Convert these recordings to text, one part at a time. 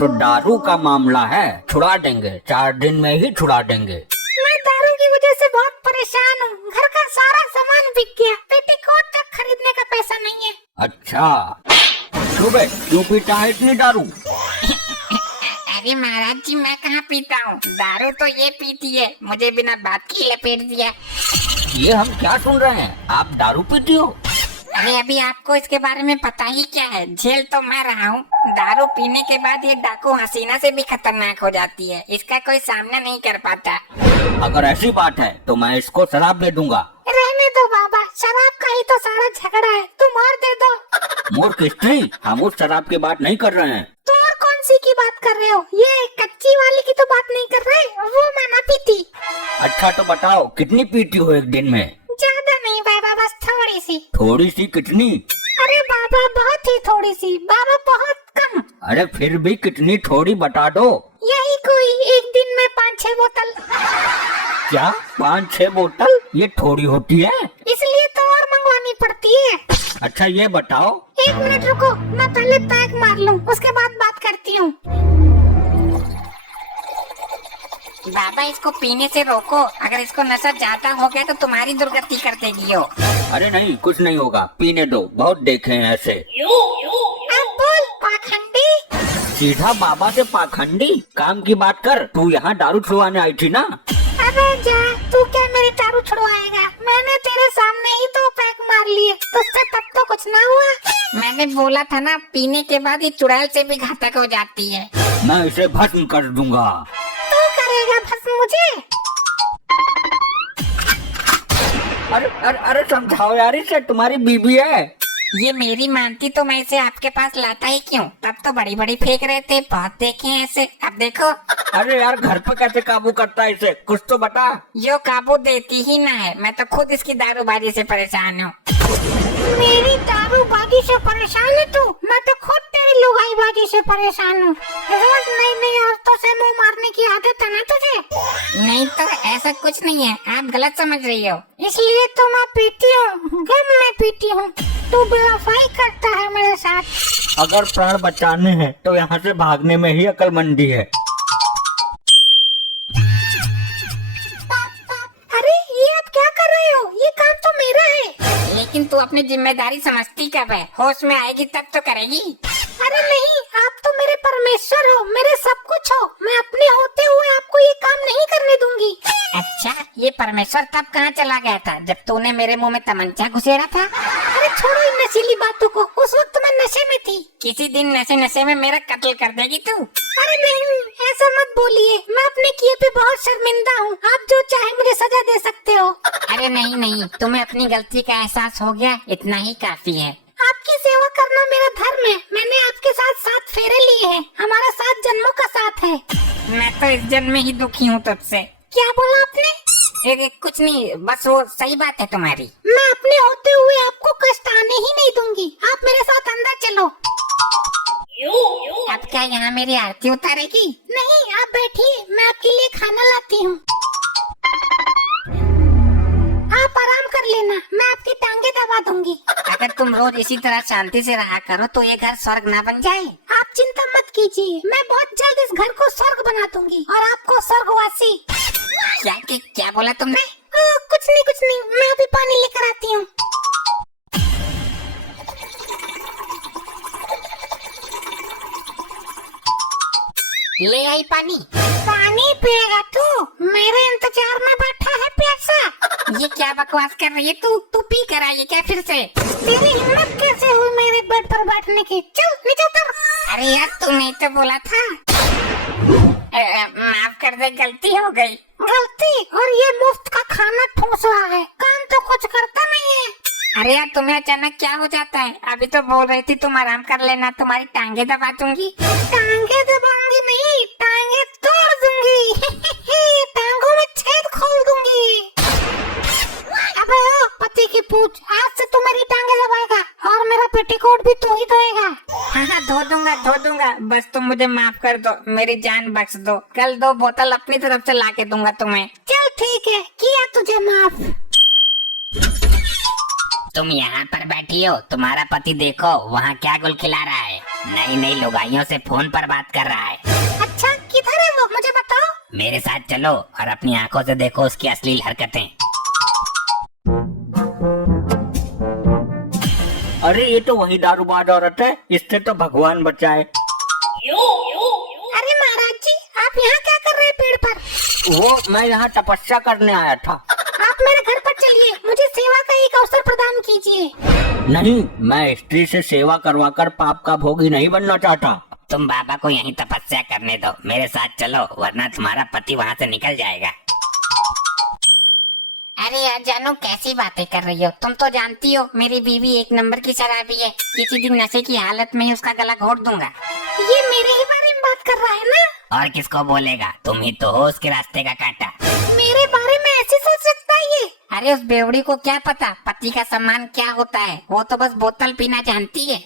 तो दारू का मामला है, छुड़ा देंगे, 4 दिन में ही छुड़ा देंगे। मैं दारू की वजह से बहुत परेशान हूँ। घर का सारा सामान बिक गया, पेटीकोट तक खरीदने का पैसा नहीं है। अच्छा, सुबह क्यों पीता है इतनी दारू? अरे महाराज जी, मैं कहाँ पीता हूँ, दारू तो ये पीती है, मुझे बिना बात के लपेट दिया। ये हम क्या सुन रहे हैं, आप दारू पीती हो? अरे अभी आपको इसके बारे में पता ही क्या है, झेल तो मैं रहा हूँ। दारू पीने के बाद ये डाकू हसीना से भी खतरनाक हो जाती है, इसका कोई सामना नहीं कर पाता। अगर ऐसी बात है तो मैं इसको शराब दे दूंगा। रहने दो बाबा, शराब का ही तो सारा झगड़ा है, तुम और दे दो। मूर्ख स्त्री, हम उस शराब की बात नहीं कर रहे हैं। तो और कौन सी की बात कर रहे हो? ये कच्ची वाली की तो बात नहीं कर रहे, वो मैं ना पीती। अच्छा तो बताओ, कितनी पीती हो एक दिन में? ज्यादा नहीं बाबा, बस थोड़ी सी। थोड़ी सी कितनी? अरे बाबा बहुत ही थोड़ी सी बाबा, बहुत कम। अरे फिर भी कितनी थोड़ी बता दो। यही कोई एक दिन में 5-6 बोतल। क्या 5-6 बोतल? ये थोड़ी होती है? इसलिए तो और मंगवानी पड़ती है। अच्छा ये बताओ। 1 मिनट रुको, मैं पहले पैक मार लूं, उसके बाद बात करती हूँ। बाबा इसको पीने से रोको, अगर इसको नशा ज्यादा हो गया तो तुम्हारी दुर्गति कर देगी यो। अरे नहीं, कुछ नहीं होगा, पीने दो, बहुत देखे हैं ऐसे। अब बोल पाखंडी। सीधा बाबा से पाखंडी? काम की बात कर, तू यहाँ दारू छुड़वाने आई थी ना? अबे जा, तू क्या मेरी दारू छुड़वाएगा? मैंने तेरे सामने ही तो पैक मार लिए, तुझसे तब तो कुछ ना हुआ। मैंने बोला था ना, पीने के बाद ये चुड़ैल से भी घातक हो जाती है। मैं इसे भस्म कर दूंगा। तू करेगा भस्म मुझे? अरे समझाओ यार इसे, तुम्हारी बीबी है। ये मेरी मानती तो मैं इसे आपके पास लाता ही क्यों, तब तो बड़ी बड़ी फेंक रहे थे, बहुत देखे हैं ऐसे। अब देखो। अरे यार घर पे कैसे काबू करता है इसे, कुछ तो बता। यो काबू देती ही ना है, मैं तो खुद इसकी दारूबाजी से परेशान हूँ। मेरी दारूबाजी से परेशान है तू? मैं तो खुद तेरी लुगाईबाजी से परेशान हूँ। रोज नई नई औरतों से मुंह मारने की आदत है ना तुझे? नहीं तो ऐसा कुछ नहीं है, आप गलत समझ रही हो। इसलिए तो मैं पीती हूँ, गम में पीती हूँ। तू बेवफाई करता है मेरे साथ। अगर प्राण बचाने हैं तो यहाँ से भागने में ही अक्लमंदी है। अरे ये आप क्या कर रहे हो? ये काम तो मेरा है। लेकिन तू अपनी जिम्मेदारी समझती कब है, होश में आएगी तब तो करेगी। अरे नहीं, आप तो मेरे परमेश्वर हो, मेरे सब कुछ हो। मैं अपने होते हुए आपको ये काम नहीं करने दूंगी। अच्छा, ये परमेश्वर तब कहाँ चला गया था जब तूने मेरे मुंह में तमंचा घुसेड़ा था? अरे छोड़ो इन नशीली बातों को, उस वक्त मैं नशे में थी। किसी दिन नशे में मेरा कत्ल कर देगी तू। अरे नहीं, ऐसा मत बोलिए, मैं अपने किए पे बहुत शर्मिंदा हूँ। आप जो चाहे मुझे सजा दे सकते हो। अरे नहीं, तुम्हें अपनी गलती का एहसास हो गया, इतना ही काफी है। आपकी सेवा करना मेरा धर्म है। मैंने आपके साथ 7 फेरे लिए हैं, हमारा 7 जन्मों का साथ है। मैं तो इस जन्म में ही दुखी हूँ तुझसे। क्या बोला आपने? कुछ नहीं, बस वो सही बात है तुम्हारी। मैं अपने होते हुए आपको कष्ट आने ही नहीं दूंगी। आप मेरे साथ अंदर चलो। अब क्या यहाँ मेरी आरती उतारेगी? नहीं, आप बैठिए, मैं आपके लिए खाना लाती हूँ। आप आराम कर लेना, मैं आपकी टांगे दबा दूंगी। अगर तुम रोज इसी तरह शांति से रहा करो तो ये घर स्वर्ग ना बन जाए। आप चिंता मत कीजिए, मैं बहुत जल्द इस घर को स्वर्ग बना दूंगी और आपको स्वर्गवासी। क्या बोला तुमने? कुछ नहीं, मैं अभी पानी लेकर आती हूँ। ले आई पानी। पानी पिएगा तू? मेरे इंतजार में बैठा है प्यासा। ये क्या बकवास कर रही है तू पी कर आई है क्या फिर से? तेरी हिम्मत कैसे हुई मेरे बेड पर बैठने की? चल नीचे उतर। अरे यार तूने तो बोला था। माफ कर दे, गलती हो गई। गलती? और ये मुफ्त का खाना ठूस रहा है, काम तो कुछ करता नहीं है। अरे यार तुम्हें अचानक क्या हो जाता है? अभी तो बोल रही थी तुम आराम कर लेना, तुम्हारी टांगे दबा दूंगी। टांगे दबाऊंगी नहीं, टांगे तोड़ दूंगी। टांगों में छेद खोल दूंगी। अबे ओ पति की पूछ, आज से तू मेरी टांगे दबाएगा और मेरा पेटीकोट भी तू ही धोएगा। हाँ, धो दूंगा, बस तुम मुझे माफ कर दो, मेरी जान बख्श दो। कल 2 बोतल अपनी तरफ से ला के दूंगा तुम्हें। चल ठीक है, किया तुझे माफ। तुम यहाँ पर बैठी हो, तुम्हारा पति देखो वहाँ क्या गुल खिला रहा है। नई नई लुगाइयों से फोन पर बात कर रहा है। अच्छा किधर है वो, मुझे बताओ। मेरे साथ चलो और अपनी आंखों से देखो उसकी अश्लील हरकतें। अरे ये तो वही दारूबाज औरत है, इससे तो भगवान बचाए। अरे महाराज जी, आप यहाँ क्या कर रहे हैं पेड़ पर? वो मैं यहाँ तपस्या करने आया था। आप मेरे घर पर चलिए, मुझे सेवा का एक अवसर प्रदान कीजिए। नहीं, मैं स्त्री से सेवा करवाकर पाप का भोगी नहीं बनना चाहता। तुम बाबा को यहीं तपस्या करने दो, मेरे साथ चलो वरना तुम्हारा पति वहाँ से निकल जाएगा। अरे यार जानू, कैसी बातें कर रही हो? तुम तो जानती हो मेरी बीवी एक नंबर की शराबी है। किसी दिन नशे की हालत में ही उसका गला घोट दूंगा। ये मेरे ही बारे में बात कर रहा है ना? और किसको बोलेगा, तुम ही तो हो उसके रास्ते का कांटा। मेरे बारे में ऐसे सोच सकता है ये? अरे उस बेवड़ी को क्या पता पति का सम्मान क्या होता है, वो तो बस बोतल पीना जानती है।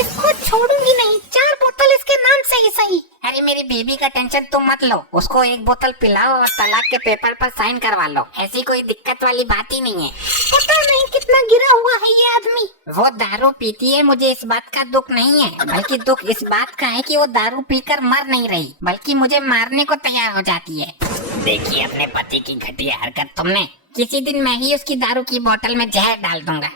इसको छोड़ूंगी नहीं, 4 बोतल इसके नाम से ही सही। अरे मेरी बीबी का टेंशन तुम मत लो, उसको एक बोतल पिलाओ और तलाक के पेपर पर साइन करवा लो। ऐसी कोई दिक्कत वाली बात ही नहीं है। पता नहीं कितना गिरा हुआ है ये आदमी। वो दारू पीती है, मुझे इस बात का दुख नहीं है, बल्कि दुख इस बात का है कि वो दारू पीकर मर नहीं रही, बल्कि मुझे मारने को तैयार हो जाती है। देखिए अपने पति की घटिया हरकत तुमने। किसी दिन मैं ही उसकी दारू की बोतल में जहर डाल दूंगा।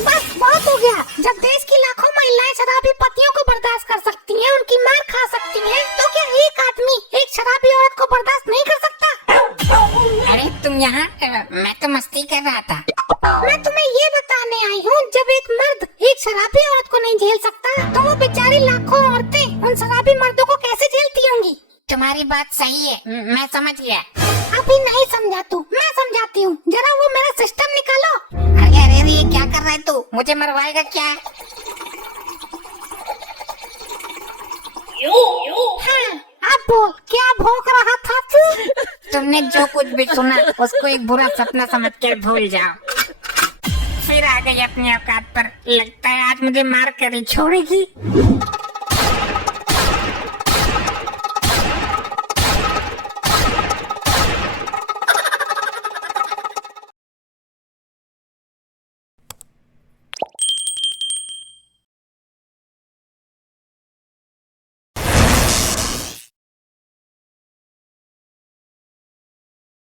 बस बहुत हो गया। जब देश की लाखों महिलाएं शराबी पतियों को बर्दाश्त कर सकती हैं, उनकी मार खा सकती हैं, तो क्या एक आदमी एक शराबी औरत को बर्दाश्त नहीं कर सकता? अरे तुम यहाँ, मैं तो मस्ती कर रहा था। मैं तुम्हें ये बताने आई हूँ, जब एक मर्द एक शराबी औरत को नहीं झेल सकता, तो वो बेचारी लाखों औरतें उन शराबी मर्दों को कैसे झेलती होंगी? तुम्हारी बात सही है, मैं समझ गया। अभी नहीं समझा तू, मैं समझाती हूँ। जरा वो मेरा सिस्टम निकालो। अरे अरे अरे, ये क्या कर रहा है तू? मुझे मरवाएगा क्या? हाँ, अब बोल, क्या भौंक रहा था तू? तुमने जो कुछ भी सुना उसको एक बुरा सपना समझकर भूल जाओ। फिर आ गई अपनी औकात पर, लगता है आज मुझे मार कर ही छोड़ेगी।